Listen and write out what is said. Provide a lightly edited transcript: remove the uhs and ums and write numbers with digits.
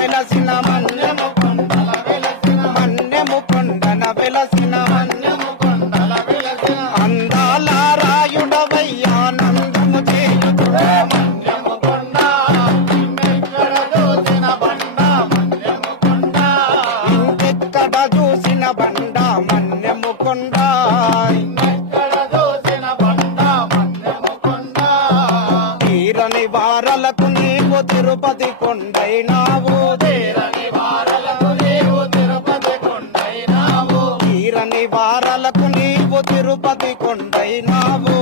వెలసిన మన్యము కొండల వెలసిన మన్యము కొండన వెలసిన మన్యము కొండల వెలసిన అందాల రాయుడవై ఆనందము చేయుచురా మన్యము కొండ ఇంకెక్కడ చూసిన బండ మన్యము కొండ ఇంకెక్కడ చూసిన బండ మన్యము కొండ ఇంకెక్కడ చూసిన బండ మన్యము కొండ తీరని వారలకు నీవు తిరుపతి కొండైనావు తీరని వారలకు నీవు తిరుపతి కొండైనావు తీరని వారలకు నీవు తిరుపతి కొండైనావు